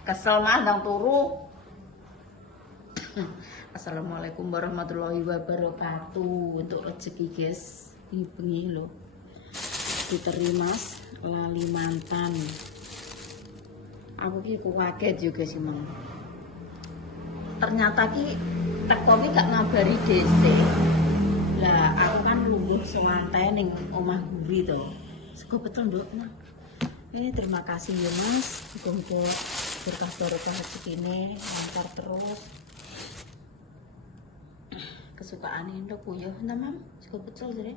Kesel Mas ndang turu. Assalamualaikum warahmatullahi wabarakatuh. Untuk rezeki guys, ini bengi lho. Diterima lali mantan. Aku ki kaget juga sih Mang. Ternyata ki teko ki gak ngabari DC. Lah aku kan lungguh sewantai ning omah Guri to. Sego betul nduk. Ini terima kasih ya Mas. Muga-muga berkah barokah rezekine lancar terus. Kesukaan ini nduk ya, Mam. Sego betul jare.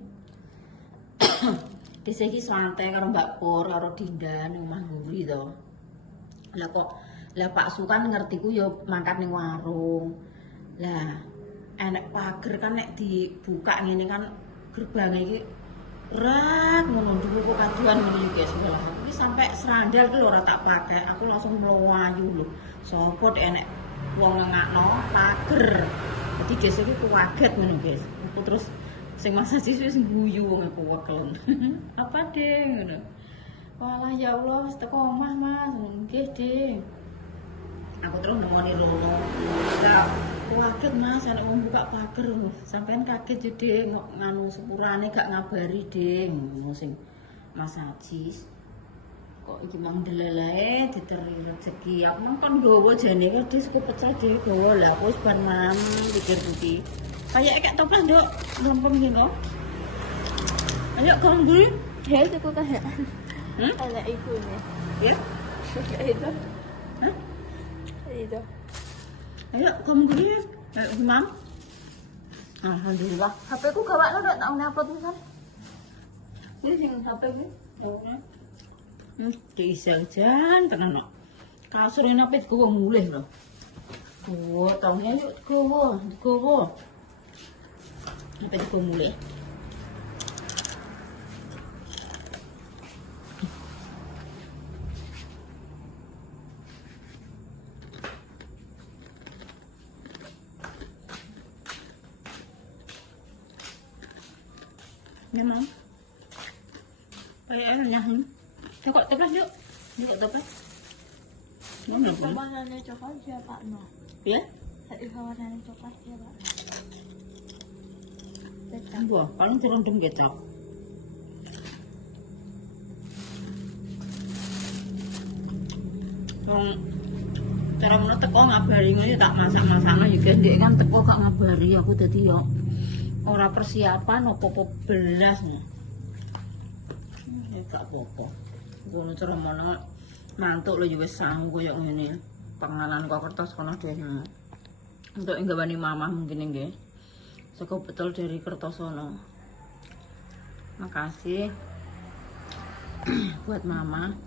Dise iki santai karo Mbak Pur karo Dinda ning omah Guri to. Lah kok Pak Su kan ngerti ku ya mangkat ning warung. Lah enek pager kan nek dibuka ngene kan gerbang iki rak ngono dulu kok kaduan ngene guys. Lah aku iki sampai serandal ki lho ora tak pakai. Aku langsung mlayu lho. Sopo enek wong ngakno pager. Dadi guys iki kaget ngono guys. Aku terus sing masaji wis guyu wong aku wekelen. Apa deh ngono. Walah ya Allah, wis teko omah Mas. Nggih, Ding. Aku terus nemoni Rono. Lah, kaget Mas, ana wong buka pager. Sampeyan kaget yo, Ding, nganu sepurane gak ngabari, Ding. Ngono sing Mas Ajis. Kok iki mang delelae diteri rezeki. Aku nang kon nggawa jane kok disku pecah dhewe gawa. Lah aku wis ban mam pikir iki. Kayak kayak toples, Nduk. Lempeng iki kok. Ayo Ganggu. Hei, tuku kayak. Ada ibunya. Ya? Itu. Hah? Itu. Ayo Ganggu ya. Ayo Mam. Alhamdulillah. HP ku gawakno ndak tak ngupload pisan. Ini sing HP ku. Diiseng jan tenan kok. Kasur ini apa digowo mulih lho. Gowo tongnya yuk digowo. Apa digowo mulih. Memang. Kayak enak nih. Tengok toples yuk. Tengok toples. Mana pun. Kawanannya coklat siapa no? Ya? Tadi kawanannya coklat siapa? Wah, paling dirondong kecap. Wong cara ngono teko ngabari ngene tak masak-masakno ya guys, ndek kan teko gak ngabari aku dadi yo ora persiapan opo-opo belas. Ya gak apa-apa. Ngono cara mono mantuk lho ya wis sangu koyo ngene. Penganan kok kertas kono dhewe. Untuk nggawani mamah mungkin nggih. Sego betul dari Kertosono. Makasih buat mama.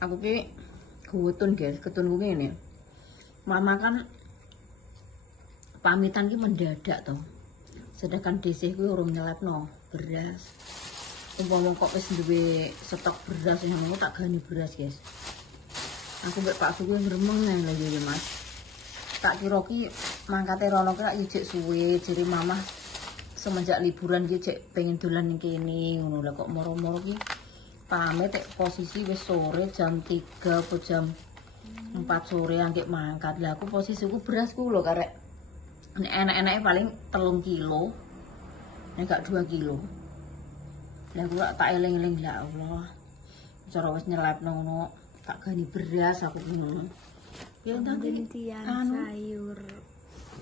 Aku ki ketun guys, ketun ku ngene. Mama kan pamitan ki mendadak toh. Sedangkan DC ku urung nyelepno beras. Umpama kok wis duwe stok beras yang tak gani beras guys. Aku mbek Pak Suku ngremeng lho ya Mas. Tak kira ki mangkate Rono ki ijek suwe, jere mamah semenjak liburan ki cek pengen dolan ning kene ngono lah kok moro-moro ki pamit tek posisi wis sore jam 3 apa jam 4 sore anggek mangkat. Lah aku posisiku berasku lho karek nek enak-enake paling 3 kilo. Nek gak 2 kilo. Lah aku tak eling-eling ya Allah. Cara wis nyelepno ngono tak gani beras aku ngono. Ya Gantian sayur.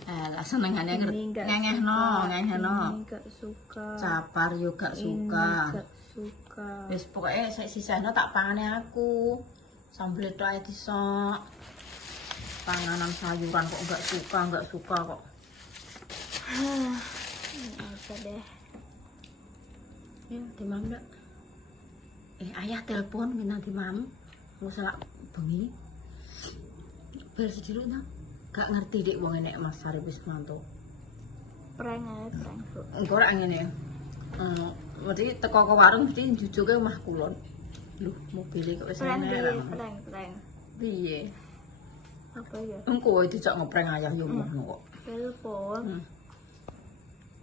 Lah senengane ngengehno. Gak suka. Capar yo gak suka. Gak suka. Wis pokoke sisane tak pangane aku. Sambel tok ae disok. Panganan sayuran kok gak suka kok. Apa deh. Ya, Dimam ndak. Ayah telepon nanti Mam. Mau salah bengi. Bar sedilo ta. Gak ngerti dek wong enek Mas Sarip wis mantuk. Prank ae, prank. Engko ora ngene. Berarti teko ke warung mesti njujuke omah kulon. Lho, mobile kok wis Prank, ngene. prank. Piye? Apa ya? Engko dijak ngeprank ayah yo ngono kok. Telepon.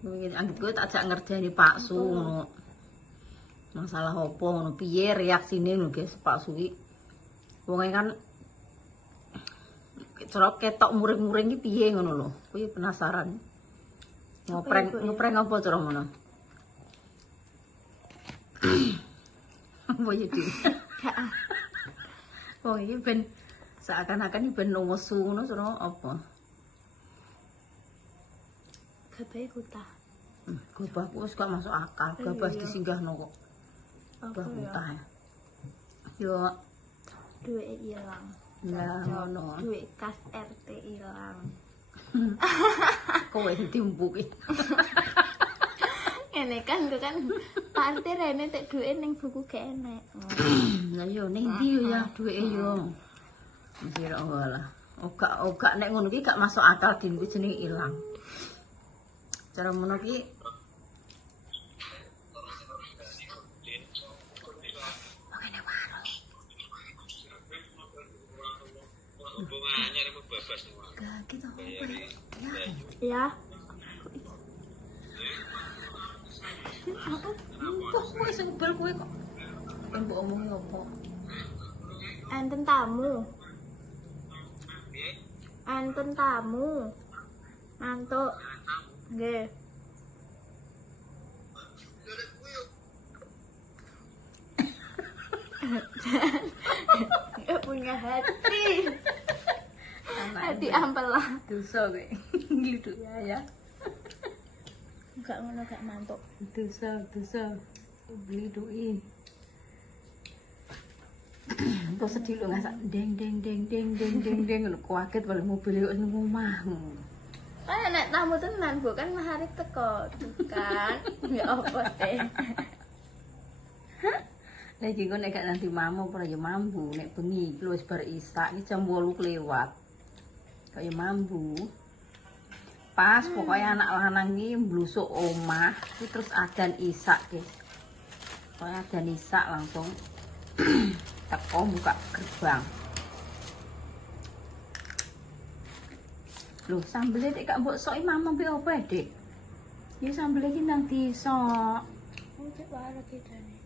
Mungkin anggit gue tak ajak ngerjain Pak Su ngono. Masalah opo ngono piye reaksine lho guys Pak Su iki. Wonge kan cara ketok muring-muring iki piye ngono lho. Kuwi penasaran. Ngeprank apa cara ngono? Apa ya, Dik? Oh, iki ben seakan-akan iki ben nesu ngono cara apa? Gabah kutah. Gabahku wis gak masuk akal. Gabah disinggahno kok. Apa Gabah ya? kutah. Yo, Duit hilang. lah ngono. Duit kas RT hilang. Kowe ditimpuki. Ini kan gue kan Pak RT rene tek duit ning buku gak enek. Lah yo ning ndi yo ya duweke yo. Mesti ra lah. Oga nek ngono ki gak masuk akal din kuwi jenenge ilang. Cara ngono ki kita apa Ya. kok kowe sing bel kowe kok. Mbok omongi apa? Enten tamu. Enten tamu. Mantuk. Nggih. Nggak punya hati. Hati ampelah. Dosa kowe. Gluduk ya. Enggak ngono gak mantuk. Dosa. Gludui. Kok sedih lho ngasak deng ngono kaget balik mobil kok ning omah. Kan nek tamu tenan, Bu, kan hari teko, kan. Ya apa sih? Lah iki kok nek gak nanti mamu ora ya mambu nek bengi iki wis bar isak iki jam 8 kelewat. Kok ya mambu. Pas pokoknya anak lanang iki mblusuk omah, iki terus adan isak ki. Pokoknya adan isak langsung teko buka gerbang. Loh, sambelé nek gak mbok soki mamam piye apa, Dik? Ya sambelé iki nang disok. Udah baru kita nih.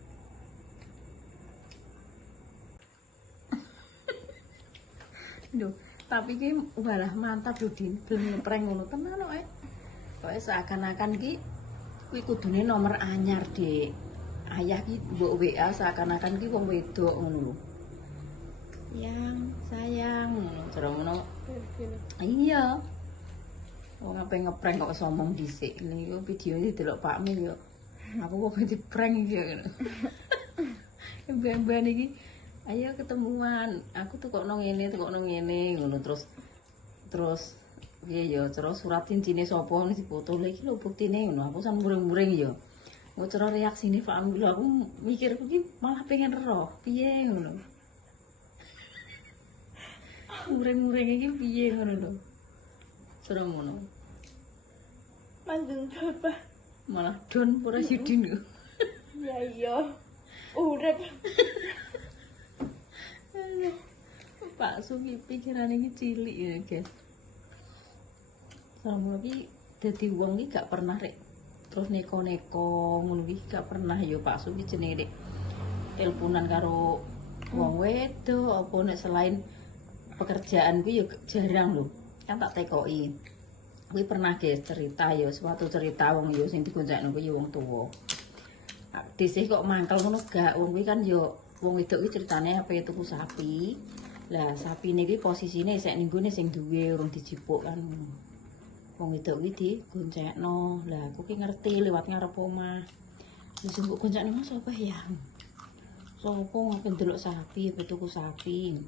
Loh, tapi ki walah mantap lho, Din. Belum ngeprank ngono tenan kok. Kok seakan-akan ki kuwi kudune nomor anyar, Dik. Ayah ki mbok WA seakan-akan ki wong wedok ngono lho. Yang sayang, cara ngono. Iya. Wong ape ngeprank kok somong dhisik. Niku video iki delok Pak Mil yo. Aku kok di-prank iki ngono. Mbak-mbak iki ayo ketemuan. Aku tuh kok nang ngene ngono terus piye ya terus surat cincine sapa ngono dipoto lha iki lho buktine ngono. Aku san muring-muring ya. Mau cara reaksine Pak Mil aku mikir iki malah pengen roh. Piye ngono. Muring-muring iki piye ngono lho. Serem ngono. Manjung coba. Malah don ora sidin lho. Ya iya. Urip. Pak Suki pikirane iki cilik ya, guys. Serem ngono iki dadi wong iki gak pernah rek terus neko-neko ngono iki gak pernah ya Pak Suki jenenge rek teleponan karo wong wedok apa nek selain pekerjaan kuwi ya jarang lho. Kan tak tekoki. Kuwi pernah guys cerita ya suatu cerita wong ya sing digonjakno kuwi ya wong tuwa. Disih kok mangkel ngono gak wong kuwi kan ya wong wedok iki ceritane ape tuku sapi. Lah sapine iki posisine sik ning gone sing duwe urung dijipuk kan. Wong wedok kuwi digoncekno. Lah aku ki ngerti lewat ngarep omah. Wis mbok goncekno Mas sapa ya? Sopo ngapain delok sapi, apa tuku sapi.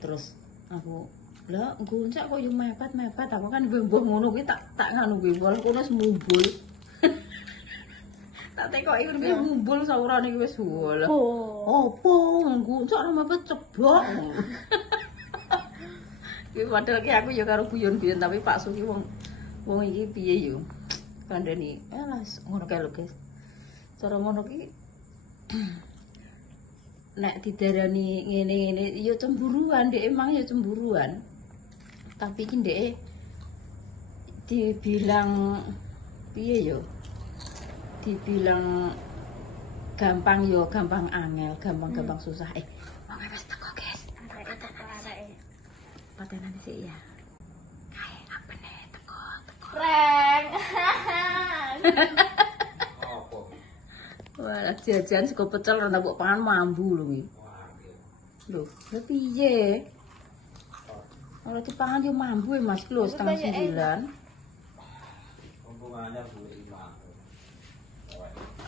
Terus aku lah goncak kok yo mepet aku kan mbah ngono kuwi tak nganu kuwi walaupun wis mumbul. Tak tekoki kuwi mumbul saurane iki wis wala. Opo goncak ora mepet cebok. Kuwi padahal ki aku yo karo guyon-guyon tapi Pak Suki wong iki piye yo. Kandhani elas ngono kae lho guys. Cara ngono ki nek didarani ngene-ngene ya cemburuan, Dek emang ya cemburuan. Tapi iki Dek dibilang piye ya? Dibilang gampang ya gampang angel, gampang susah. Wong wis teko, guys. Areke teko areke. patenan sik ya. Kae apa nih teko. Prank. Apa? Wah, jajan sego pecel ora mbok pangan mambu lho iki. Lho, lha piye? Ora dipangan yo mambu ya Mas lho setengah 9. Hubungannya duit ilang.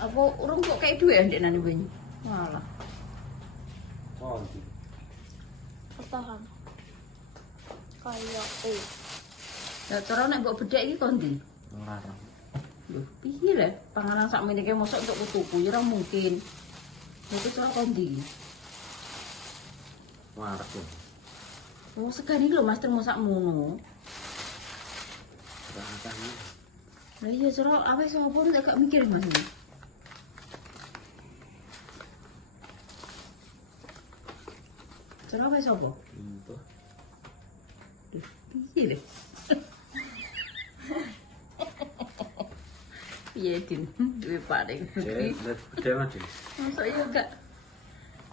Apa urung kok kayak duwe ndek nang wingi. Walah. Kondi. Pertahan. Kayak Lah cara nek mbok bedhek iki kondi? Ngarang. Lho, piye le? Panganan sakmene iki mosok untuk tuku ya ora mungkin. Lha itu cara kondi. Warak ya. Oh, segani lho Mas terus sak mono. Berangkat. Lah iya cara awake sapa nek gak mikir Mas. Cara awake sapa? Itu. Duh, piye le? Piye din? Duwe paring. Gede mas. Masa iya gak?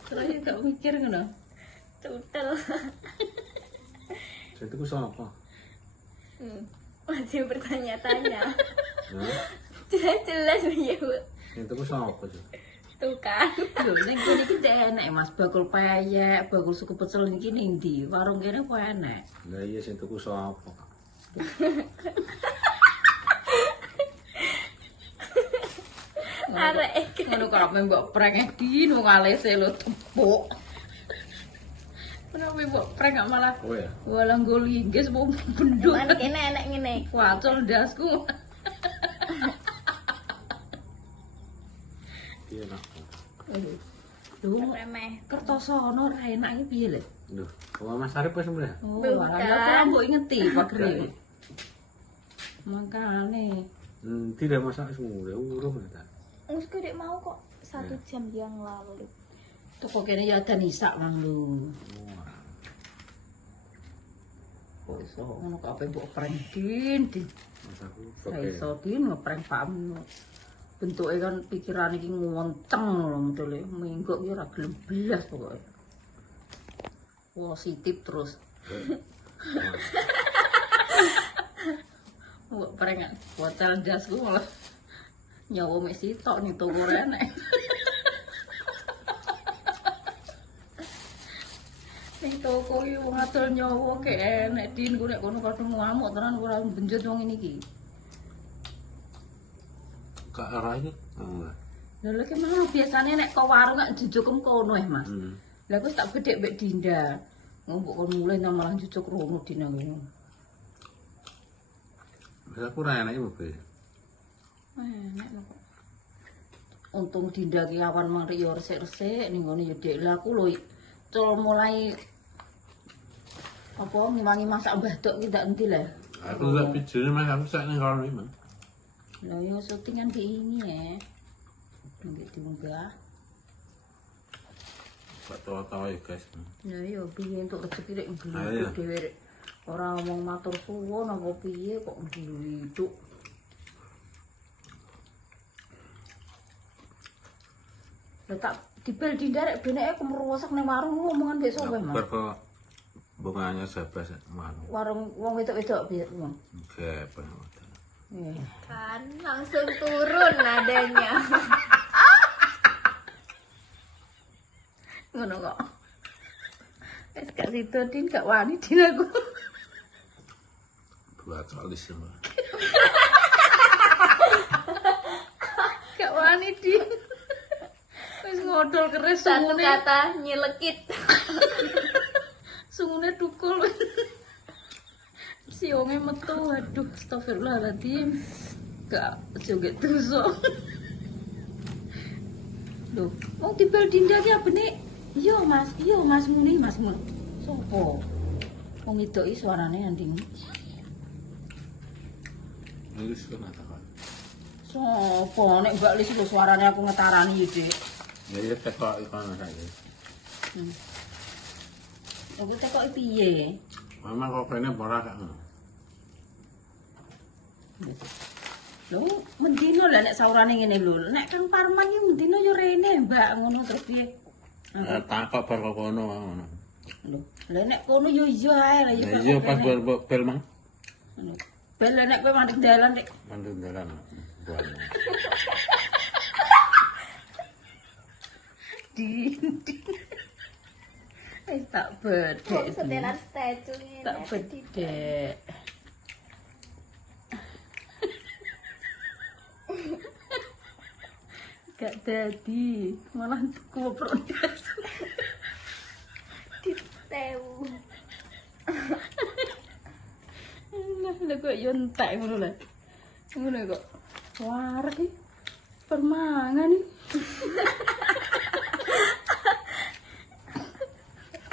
Cara iya gak mikir ngono. tutel. Saya itu siapa? Masih bertanya-tanya. Hah? Jelas-jelas ya, Bu. Itu siapa sih? Tuh kan. Lho ning kene iki enek Mas bakul peyek, bakul suku pecel iki ning ndi? Warung kene kok enek. Lah iya sing tuku siapa? Arek iki. Ngono kok mbok prank di wong alese lho tepuk. Kenapa mbok prank gak malah Oh ya. walang golinges mau benduk. Cuman kene enek ngene. Wacol ndasku. Iya nak. Lho, Remeh. Kertosono ra enak iki piye le? Duh, kamu Mas Arif apa sebenarnya? Oh, Bukan. walah kok mbok ingeti pagere. Makane Tidak masak semua, urung ya. Wis kedek mau kok 1 jam yang lalu. toko kene ya dan isak mang lho. Wah, Kok iso ngono kok ape mbok prank din. Mas aku Lah pakai. iso din ngeprank pakmu. Bentuke kan pikiran iki ngonteng lho mudule. Minggu iki ora gelem belas pokoke. Positif terus. Mbok prank bocah jasku malah nyawa mek sitok ning toko rene. Ning toko iki wong adol nyawa ke enek din ku nek kono kadung ngamuk tenan ora benjut wong ngene iki. Kak arahnya. Lha lek mau biasane nek kok warung gak jujukem kono Mas. Lah aku tak bedhek mbek Dinda. Ngombok kon mulai nang malah jujuk rono dina ngono. Mas aku ora enak ibu be. Enak lho kok. Untung Dinda ki awan mangri yo resik-resik ning ngene yo Dek. Lah aku lho cul mulai apa ngiwangi masak Mbah Dok ki ndak endi lah. Aku enggak pijune Mas aku sak ning kono iki. Lah yo syutingan di ini ya. Nggih diunggah. Pak tawa-tawa ya guys. Ya yo piye entuk rezeki rek Ah, iya. nggih dhewe rek. Ora ngomong matur suwun apa piye kok ndiduk. Lah tak dibel dindarek beneke kemruwesek ning warung ngomongan mbek sapa Mas? Bar kok bunganya sebas mana. Warung wong wedok-wedok piye wong? Oke, apa Kan langsung turun nadanya. Ngono kok. Wis gak sido din gak wani din aku. dua kali semua. Gak wani din. Wis ngodol keris Satu sungune. kata nyelekit. Sungune tukul. Sionge metu, aduh astagfirullahaladzim. Gak joget dosa. Loh, mau tibel Dinda ki apene? Iya Mas muni, Mas muni. Sopo? Wong idoki suarane anding. Nulis kan ada kan. Sopo nek Mbak Lis lho suarane aku ngetarani yo, Dik. Ya ya tekok ikan saja. Aku tekoki piye? Memang kok kene ora kan. Lho, mendino lah nek saurane ngene lho. Nek Kang Parman iki mendino yo rene, Mbak, ngono terus piye? Takok bar kok kono ngono. Lho, lah nek kono yo iya ae lah Nah iya pas bel mang. Bel nek kowe mandek dalan nek Mandu dalan. Buat. di. Tak bedek. Kok setelan statue ngene. Tak bedek. Gak jadi, malah protes. Ditewu. Lah kok yo entek ngono lho. Ngono kok. Wareg iki. Permangan iki.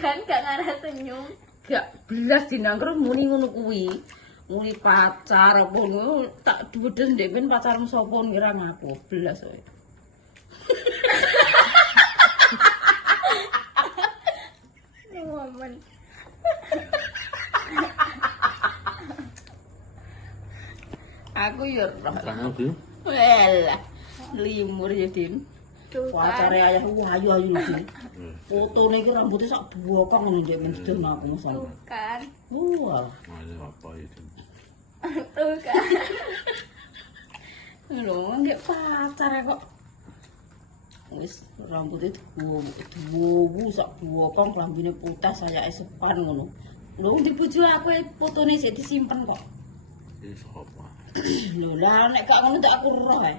Kan gak ngarah senyum. Gak belas dinangkrut muni ngono kuwi. Muni pacar apa ngono tak duwedes ndek ben pacarmu sapa ngira ngaku belas kowe. Momen. Aku yo roh. Kamu tuh. Welah, limur ya Din. Tuh Pacare kan. ayah ayu-ayu iki. Fotone iki rambutnya sak bokong ngene ndek mendem aku Tuh masalah. kan. Wah, Ada apa itu? Tuh kan. lho nggak pacar kok. Wis rambutnya duwu sak bokong klambine putih sayake sepan ngono. Lho dipuji aku fotone sik disimpen kok. Ini siapa? Lho lah nek gak ngono tak aku roh ae.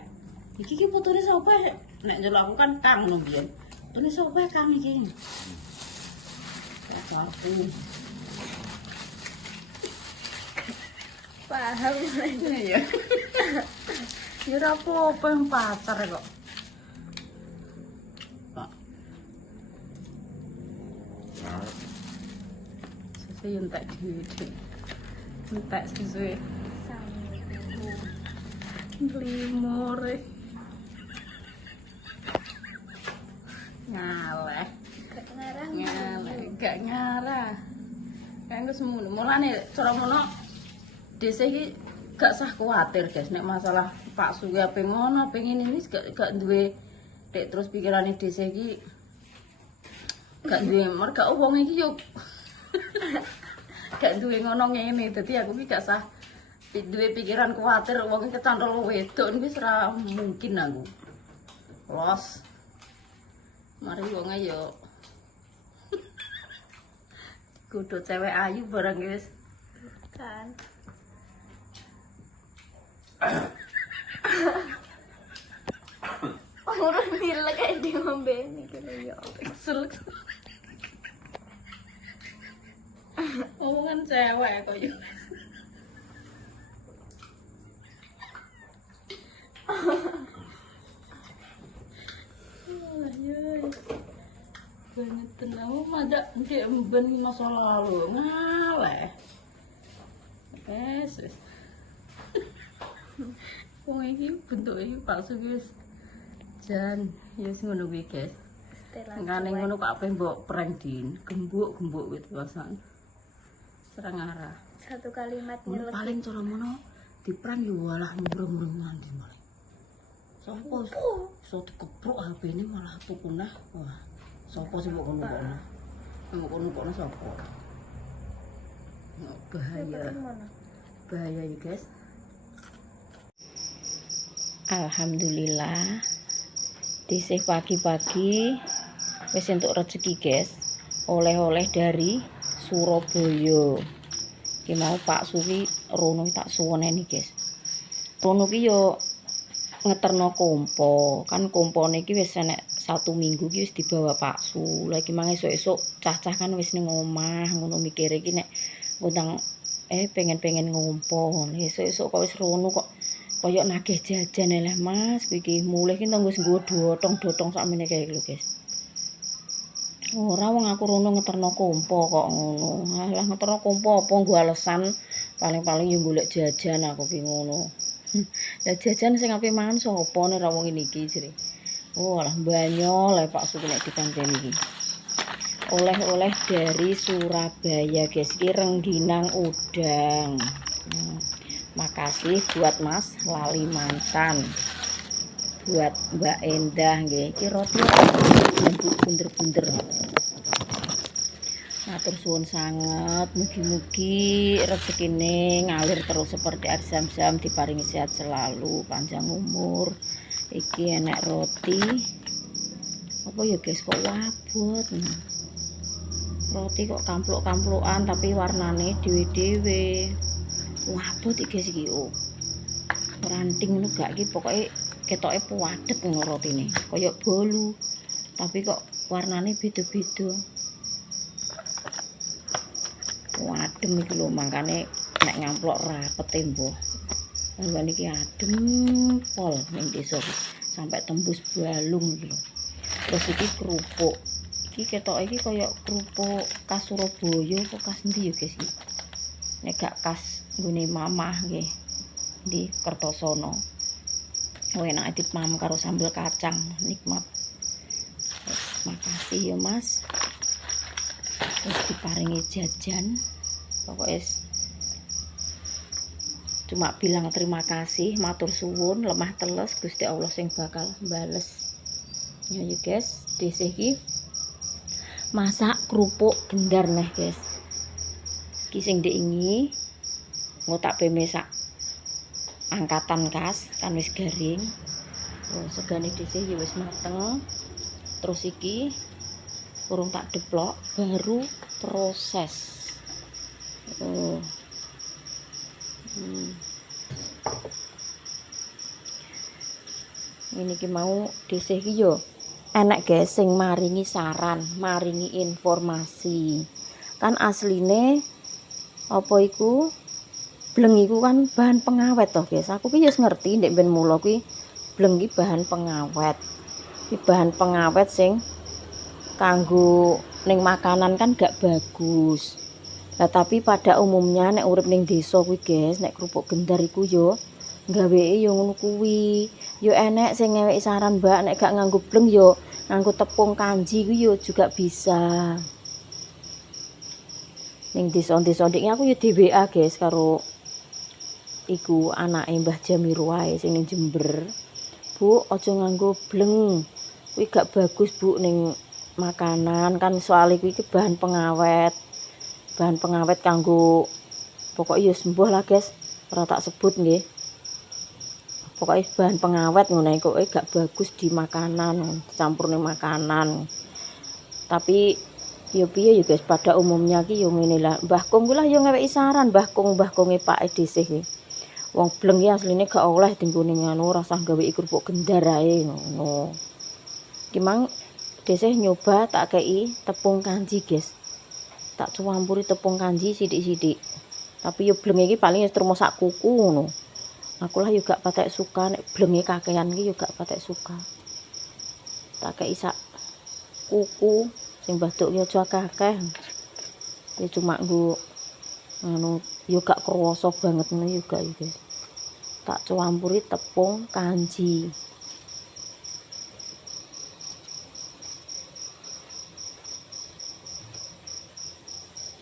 Iki fotone sapa? Nek njaluk aku kan Kang ngono biyen. Fotone sapa Kang iki? Aku. Paham. Iya. Ya ora apa-apa yang pacar kok. Pak, Nah, sesuai entek dhewe. Entek sesuai limore. Ngaleh, Gak ngarah. gak nyarah. Kan wis semono. Mulane cara mono desa iki gak usah kuwatir, guys. Nek masalah Pak Sugi ape ngono, pengen ini gak duwe dek terus pikirane desa iki gak duwe merga wong iki yo gak duwe ngono ngene. Dadi aku iki gak usah duwe pikiran kuwatir wong iki kecantol wedok wis ora mungkin aku. Los. Mari wonge yo kudu cewek ayu barang wis. Kan. Urus nila kayak di ngombeni gitu ya. Kesel. Omongan cewek kok yo. Banyak tenang, ada dia emben masa lalu ngaleh. Wes. Wong iki bentuk iki palsu guys. Jan, ya wis ngono kuwi guys. Setelan. Ngene ngono kok ape mbok prank din, gembuk-gembuk gitu pasan. Serang arah. Satu kalimat Ngono nyelek. paling cara mono diprank yo walah murung-murung nganti malah. Sopo iso dikepruk HP-ne malah tukunah. Wah, sopo sing mbok ngono-ngono. Mbok ngono-ngono sopo? Bahaya. Bahaya ya guys. Alhamdulillah disih pagi-pagi wis entuk rezeki guys, oleh-oleh dari Surabaya. Iki mau Pak Suwi rono tak suwene guys. Rono ki yo ngeterno kompo, kan kompone iki wis enek 1 minggu ki wis dibawa Pak Su. Lah iki mang esuk-esuk cah-cah kan wis ning omah ngono mikire iki nek ngundang pengen ngompo. Esuk-esuk kok wis rono kok koyo nagih jajan lah Mas, kuwi iki mulih ki tanggo nggo dotong-dotong sakmene kae lho guys. Ora wong aku rono ngeterno kompo kok ngono. Alah ngeterno kompo apa nggo alasan paling-paling yo golek jajan aku ki ngono. Lah jajan sing ape mangan sapa nek ra wong iki jere. Oh alah banyo le Pak Suki nek dikandani iki. Oleh-oleh dari Surabaya guys, iki rengginang udang. Makasih buat Mas Lali Mantan, buat Mbak Endah nggih. Iki roti bunder-bunder. Matur suwun sanget, mugi-mugi rezekine ngalir terus seperti air zam-zam, diparingi sehat selalu, panjang umur. Iki enek roti. Apa ya guys kok wabot. Roti kok kampluk-kamplukan tapi warnane dhewe-dhewe. Wabot iki guys iki. Oh. Ranting ngono gak iki pokoke ketoke puadhet ngono rotine. Kaya bolu. Tapi kok warnane beda-beda. Adem iki lho, makane nek ngamplok rapet tembok. Lalu iki adem pol ning desa sampai tembus balung iki lho. Terus iki kerupuk. Iki ketok iki kaya kerupuk khas Surabaya apa khas endi ya guys iki. Nek gak khas nggone mamah nggih. Di Kertosono. Enak dipam karo sambel kacang, nikmat. Makasih ya Mas. Terus diparingi jajan. Pokoknya cuma bilang terima kasih, matur suwun, lemah teles Gusti Allah sing bakal bales. Ya guys, dhisik iki masak kerupuk gendar nih guys. Iki sing diingi ngotak pemesak angkatan kas kan wis garing. Oh, segane dhisik ya wis mateng. Terus iki kurung tak deplok baru proses. Oh. Ini ki mau dhisik iki yo enek guys sing maringi saran, maringi informasi. Kan asline apa iku bleng iku kan bahan pengawet toh guys. Aku ki wis ngerti ndek ben mula kuwi bleng iki bahan pengawet. Iki bahan pengawet sing kanggo ning makanan kan gak bagus. Nah, tapi pada umumnya nek urip ning desa kuwi guys, nek kerupuk gendar iku yo gaweke yo ngono kuwi. Yo enek sing ngeweki saran, Mbak, nek gak nganggo bleng yo nganggo tepung kanji kuwi yo juga bisa. Ning desa-desa ndek aku yo DWA guys karo iku anake Mbah Jamiru wae sing ning Jember. Bu, aja nganggo bleng. Kuwi gak bagus, Bu, ning makanan kan soalnya kuwi bahan pengawet. Bahan pengawet kanggo pokoknya ya sembuh lah guys, ora tak sebut nggih. Pokoknya bahan pengawet ngono kok gak bagus di makanan, dicampur ning makanan. Tapi ya piye ya guys, pada umumnya ki yo ngene lah. Mbah Kung kuwi lah yo ngeweki saran, Mbah Kunge Pak Edisih ki. Wong bleng ya asline gak oleh dinggo ning anu rasah gawe kerupuk gendar ae ngono. Ki mang desih nyoba tak kei tepung kanji guys. Tak campuri tepung kanji sithik-sithik. Tapi yo bleng iki paling termo sak kuku ngono. Aku lah yo gak patek suka nek blenge kakean iki yo gak patek suka. Tak kei sak kuku sing baduk yo aja akeh. Ya cuma nggo anu yo gak kroso banget ngono yo gak yo guys. Tak campuri tepung kanji.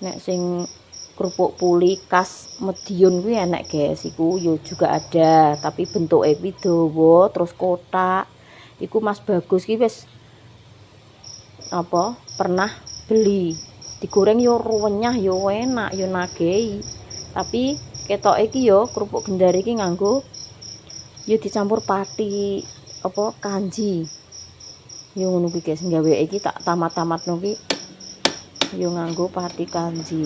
Nek sing kerupuk puli khas Medion kuwi enek guys, iku yo juga ada, tapi bentuke kuwi dawa terus kotak. Iku Mas Bagus ki wis apa pernah beli. Digoreng yo renyah yo enak yo nagehi. Tapi ketoke iki yo kerupuk gendar iki nganggo yo dicampur pati apa kanji. Yo ngono kuwi guys, gawe iki tak tamat-tamatno ki yo nganggo pati kanji.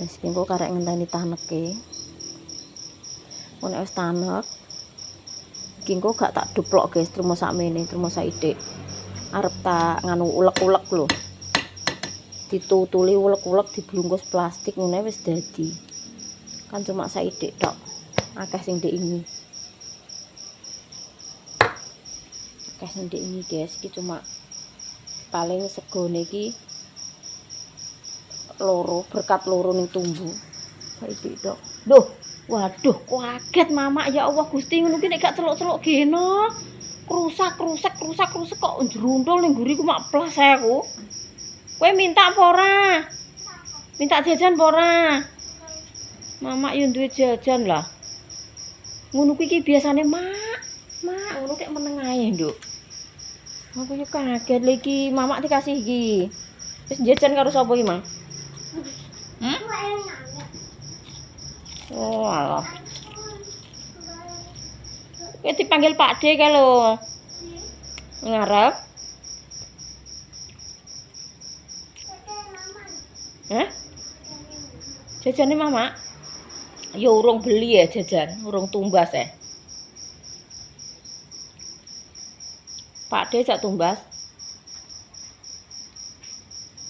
Wis engko karek ngenteni taneke. Nek wis tanek, iki engko gak tak duplok guys, terus sakmene, terus saithik. Arep tak nganu ulek-ulek lho. Ditutuli ulek-ulek dibungkus plastik ngene wis dadi. Kan cuma saithik tok. Akeh sing ndek ini. Akeh sing ndek ini guys, iki cuma paling segone iki loro berkat loro ning tumbu. Saiki tok. Duh, waduh, kaget Mamak ya Allah Gusti ngono ki nek gak celuk-celuk geno. Krusak kok njruntul ning nguriku mak plas aku. Kowe minta apa ora? Minta jajan apa ora? Mamak yo duwe jajan lah. Ngono ki biasane Mak ngono kek meneng ae, Nduk. Aku yo kaget lagi Mamak dikasih iki. Wis jajan karo sapa iki, Mang? Oh, alah. Kowe dipanggil Pak D kae lho. Ngarep. Hah? Jajane Mama? Ya urung beli ya jajan, urung tumbas ya. Pak D sak tumbas.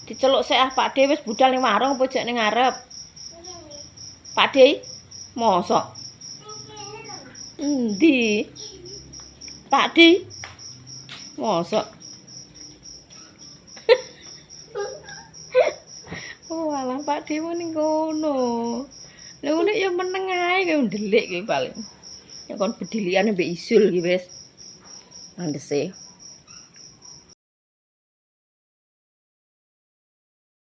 Diceluk sik ah Pak D wis budal ning warung apa jek ning ngarep? Pak D? Mosok? Endi? Pak D? Mosok? Oh alah Pak D ning kono. Lha ngene ya meneng ae kowe ndelik kowe paling. Ya kon bedilian mbek Isul iki wis. Andese.